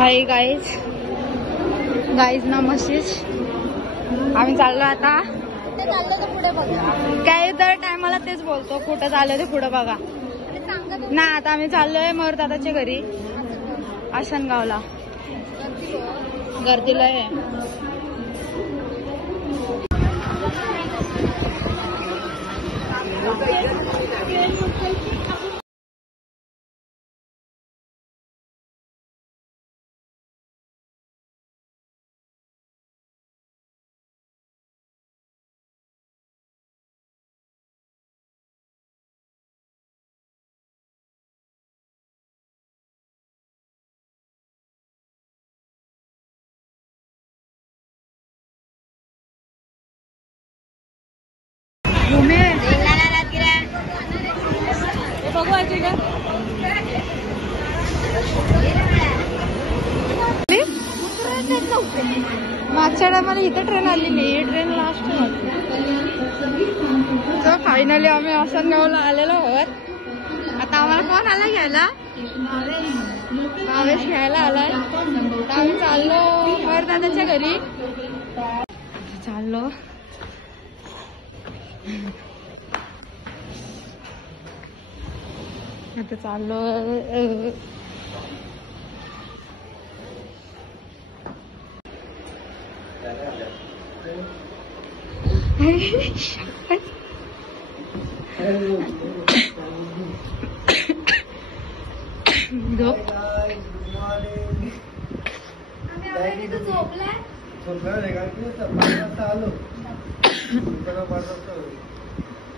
Hi guys ना machines आम्ही चाललो आता पुढे बघा. काय दर टायमाला तेच बोलतो, कुठं चाललं ते पुढे बघा ना. आता आम्ही चाललोय मोर दादाच्या घरी आशनगावला. गर्दीला आहे. मागच्या टायमाला इथं ट्रेन आलेली, ही ट्रेन लास्ट होती. तर फायनली आम्ही आसनगावला आलेलो आहोत. आता आम्हाला कोण आला घ्यायला? भावेश घ्यायला आलाय. आम्ही चाललो मोर दादाच्या घरी. चाललो आता चाललो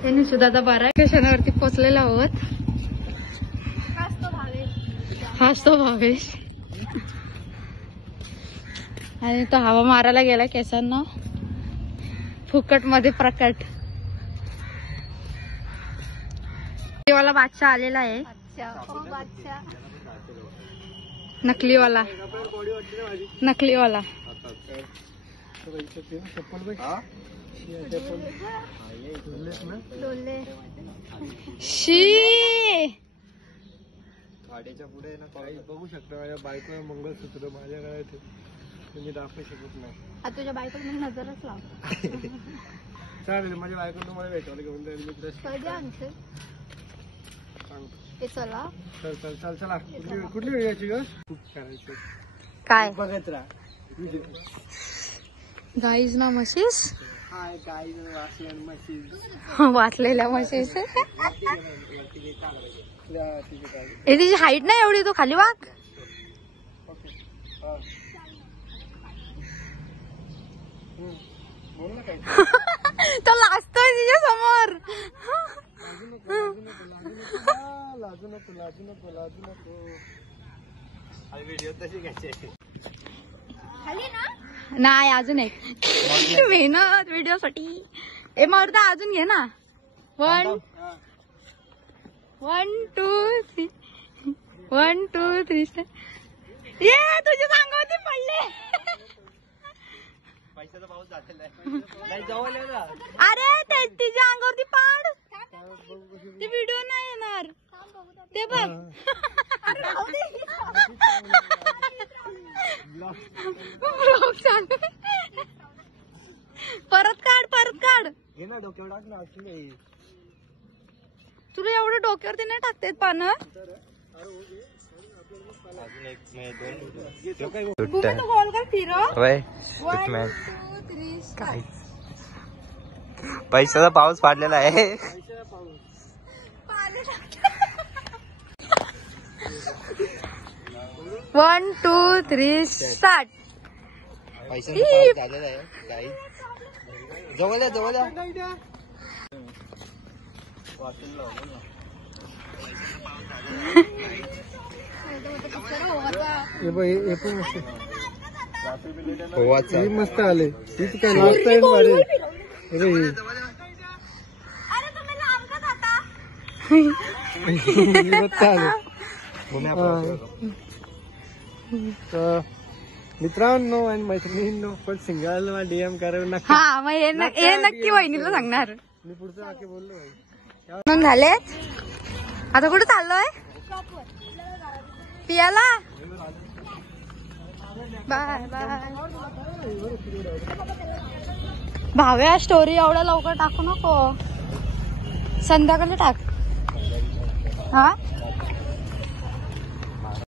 त्यांनी सुद्धा आता 12 स्टेशनवरती पोहोचलेलो आहोत. हाच तो भावेश. आणि तो हवा मारायला गेला केसांना फुकट मध्ये प्रकट. वाला बादशाह आलेला आहे, नकलीवाला. शी गाडीच्या पुढे ना काही बघू शकता. माझ्या बायकोला मंगळसूत्र माझ्या गळ्यात तुम्ही दाखवू शकत नाही. तुझ्या बायकोला मग नजरच लाव. चालेल, माझ्या बायको तुम्हाला भेटायला घेऊन जाईल मी. चला चल चल चल चला. कुठली वेळाची ग? खूप करायचं काय बघत राहा. गाईज ना म्हशीस. हाय गाईज वाचल्या म्हशीस. वाचलेल्या म्हशीस. तिची हाईट नाही एवढी, तो खाली वाग. तो लाजतोय तिच्या समोर. लाजू नको लाजू नको लाजू नको. व्हिडिओ तशी घ्यायची नाही. अजून एक मेहनत व्हिडिओ साठी. ए मर्दा अजून घे ना. 1 2 3 1 2 3. ये तुझ्या अंगावरती पडले. पैशाचा पाऊस झालेला आहे. अरे ते तिच्या अंगावरती पाड. ते व्हिडिओ नाही येणार ते बघ. परत काढ घे ना डोक्यावर टाक ना. तुला एवढं डोक्यावरती नाही टाकतेत पानं. गोल कर फिरव. पैशाचा पाऊस पाडलेला आहे. 1 2 3 स्टार्ट. पैशाचा पाऊस झालेला आहे. काही जवळ जवळ मस्त आले. तिथे काय नाचता येईल अरे. मित्रांनो आणि मैत्रिणींनो, पण सिंगल DM करा नका. हा मग हे नक्की वहिनीला सांगणार. मी पुढचं वाक्य बोललो भाई. झाले. आता कुठे चाललोय? पियाला बाय बाय. भाव्या स्टोरी एवढ्या लवकर टाकू नको, संध्याकाळी टाक. हा